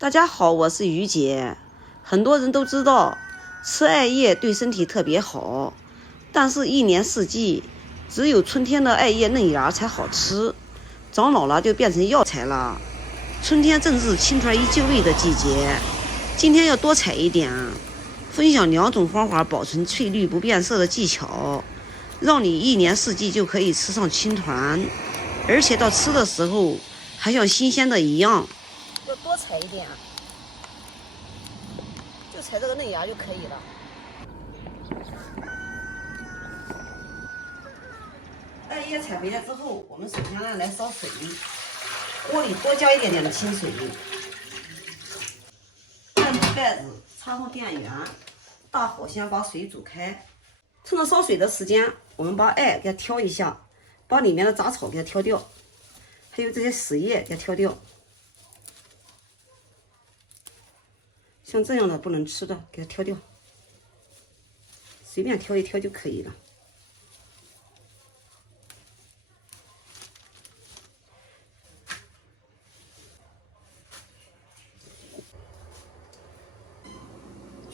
大家好，我是于姐。很多人都知道吃艾叶对身体特别好，但是一年四季只有春天的艾叶嫩芽才好吃，长老了就变成药材了。春天正是青团一就位的季节，今天要多采一点，分享2种方法保存翠绿不变色的技巧，让你一年四季就可以吃上青团，而且到吃的时候还像新鲜的一样。要多采一点，就采这个嫩芽就可以了。艾叶采回来之后，我们首先呢来烧水，锅里多加一点点的清水，按住盖子，插上电源，大火先把水煮开。趁着烧水的时间，我们把艾给它挑一下，把里面的杂草给它挑掉，还有这些死叶给它挑掉。像这样的不能吃的给它挑掉，随便挑一挑就可以了。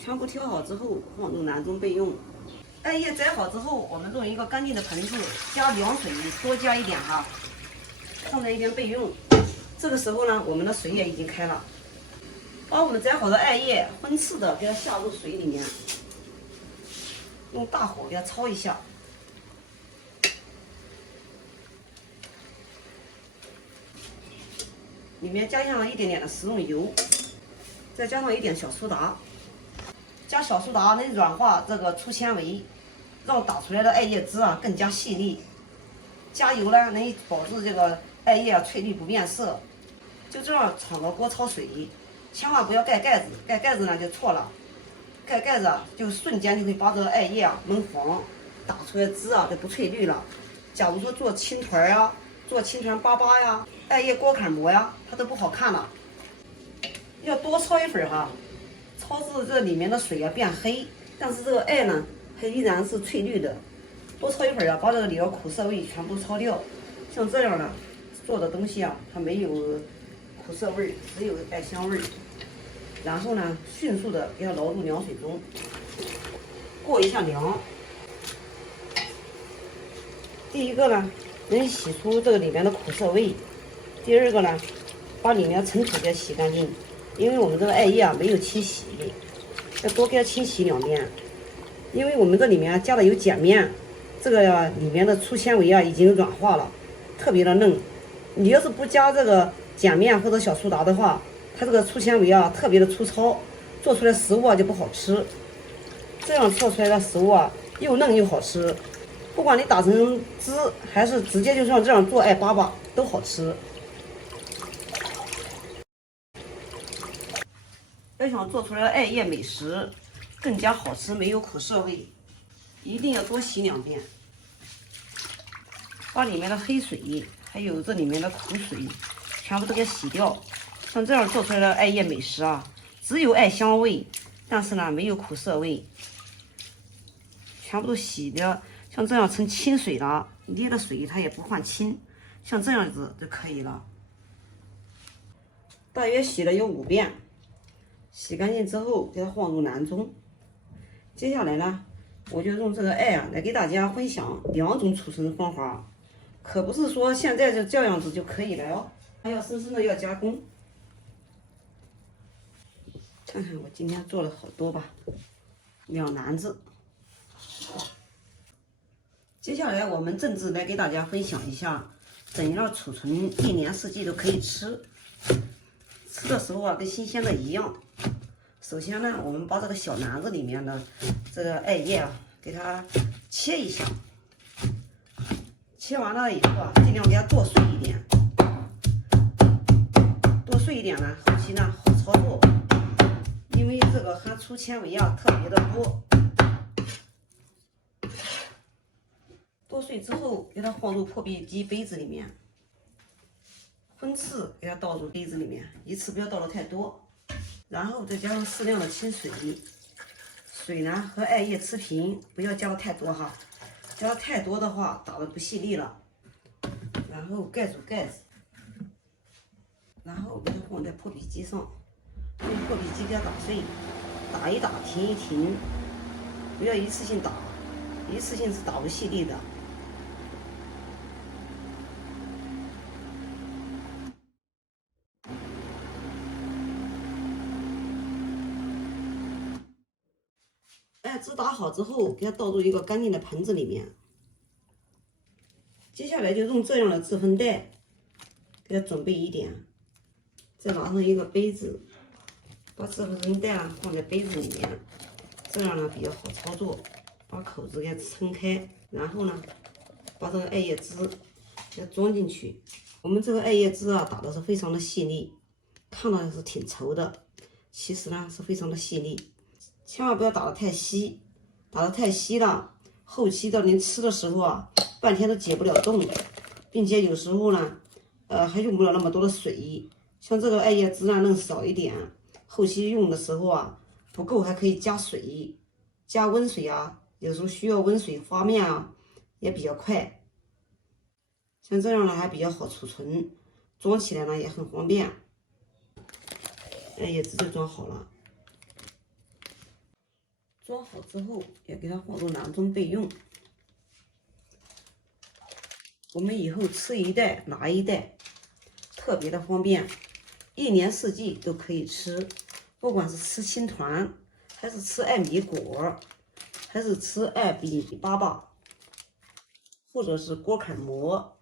全部挑好之后，放入篮中备用。艾叶摘好之后，我们用一个干净的盆子，加凉水，多加一点哈，放在一边备用。这个时候呢，我们的水也已经开了。把我们摘好的艾叶分次的给它下入水里面，用大火给它焯一下。里面加上了一点点的食用油，再加上一点小苏打。加小苏打能软化这个粗纤维，让打出来的艾叶汁更加细腻。加油呢能保证这个艾叶翠绿不变色。就这样敞着锅焯水。千万不要盖盖子，盖盖子呢就错了，盖盖子就瞬间就会把这个艾叶焖黄，打出来汁就不翠绿了。假如说做青团呀，做青团粑粑呀，艾叶锅坎馍呀，它都不好看了。要多焯一会儿哈，焯至这里面的水变黑，但是这个艾呢还依然是翠绿的。多焯一会儿把这个里边苦涩味全部焯掉。像这样的做的东西它没有苦涩味，只有艾香味。然后呢，迅速的给它捞入凉水中，过一下凉。第一个呢，能洗出这个里面的苦涩味；第二个呢，把里面尘土给洗干净。因为我们这个艾叶没有清洗，要多给它清洗2遍。因为我们这里面加的有碱面，这个里面的粗纤维已经软化了，特别的嫩。你要是不加这个碱面或者小苏打的话，它这个粗纤维特别的粗糙，做出来食物就不好吃。这样做出来的食物又嫩又好吃，不管你打成汁还是直接就像这样做艾粑粑都好吃。要想做出来的艾叶美食更加好吃，没有苦涩味，一定要多洗2遍，把里面的黑水还有这里面的苦水全部都给洗掉。像这样做出来的艾叶美食只有艾香味，但是呢没有苦涩味。全部都洗的像这样成清水了，捏的水它也不换清，像这样子就可以了。大约洗了有5遍，洗干净之后给它放入篮中。接下来呢，我就用这个艾来给大家分享2种储存方法，可不是说现在就这样子就可以了哦，还要深深的要加工。看看我今天做了好多吧，2篮子。接下来我们正式来给大家分享一下怎样储存一年四季都可以吃，吃的时候跟新鲜的一样。首先呢，我们把这个小篮子里面的这个艾叶给它切一下，切完了以后尽量给它剁碎一点，剁碎一点呢，后期呢好操作，因为这个含粗纤维特别的多。剁碎之后，给它放入破壁机杯子里面，分次给它倒入杯子里面，一次不要倒的太多。然后再加上适量的清水，水呢和艾叶持平，不要加的太多哈，加的太多的话打的不细腻了。然后盖住盖子，然后给它放在破壁机上，用破壁机给它打碎，打一打，停一停，不要一次性打，一次性是打不细粒的。艾汁打好之后，给它倒入一个干净的盆子里面。接下来就用这样的制粉袋，给它准备一点，再拿上一个杯子，把制粉袋呢放在杯子里面，这样呢比较好操作。把口子给它撑开，然后呢，把这个艾叶汁给它装进去。我们这个艾叶汁啊，打的是非常的细腻，看到是挺稠的，其实呢是非常的细腻。千万不要打得太稀，打得太稀了，后期到您吃的时候啊，半天都解不了冻，并且有时候呢，还用不了那么多的水。像这个艾叶汁呢，弄少一点，后期用的时候啊，不够还可以加水，加温水啊，有时候需要温水发面啊，也比较快。像这样呢，还比较好储存，装起来呢也很方便。艾叶汁就装好了。装好之后，也给它放入囊中备用。我们以后吃一袋拿一袋，特别的方便，1年4季都可以吃。不管是吃青团，还是吃艾米果，还是吃艾比粑粑，或者是锅坎馍、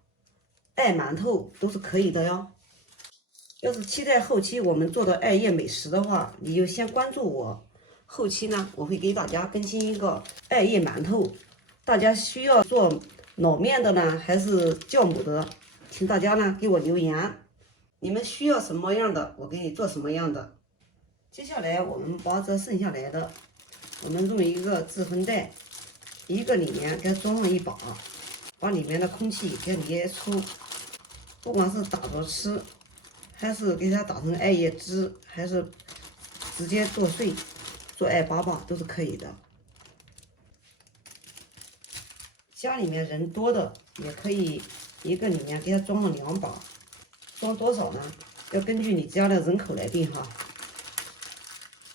艾馒头都是可以的哟。要是期待后期我们做的艾叶美食的话，你就先关注我。后期呢，我会给大家更新一个艾叶馒头，大家需要做老面的呢，还是酵母的，请大家呢给我留言，你们需要什么样的，我给你做什么样的。接下来我们把这剩下来的，我们用一个制粉袋，一个里面给它装上一把，把里面的空气给它捏出，不管是打着吃，还是给它打成艾叶汁，还是直接剁碎做艾粑粑都是可以的。家里面人多的也可以一个里面给它装上2把，装多少呢？要根据你家的人口来定哈。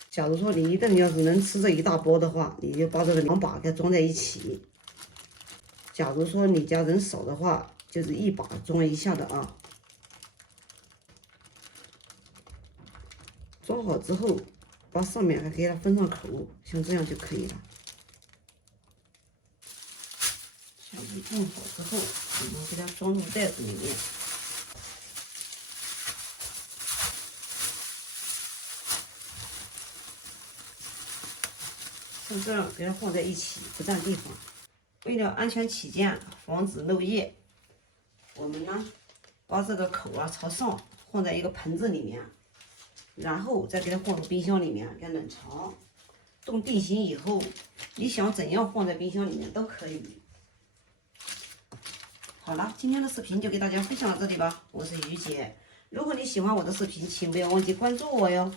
假如说你一顿要是能吃这一大波的话，你就把这个2把给它装在一起。假如说你家人少的话，就是1把装一下的啊。装好之后，把上面还给它封上口，像这样就可以了。全部弄好之后，我们给它装入袋子里面。像这样给它放在一起，不占地方。为了安全起见，防止漏液，我们呢把这个口啊朝上放在一个盆子里面。然后再给它放入冰箱里面给它冷藏，冻定型以后，你想怎样放在冰箱里面都可以。好了，今天的视频就给大家分享到这里吧，我是于姐。如果你喜欢我的视频，请不要忘记关注我哟。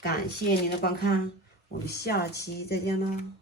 感谢您的观看，我们下期再见啦。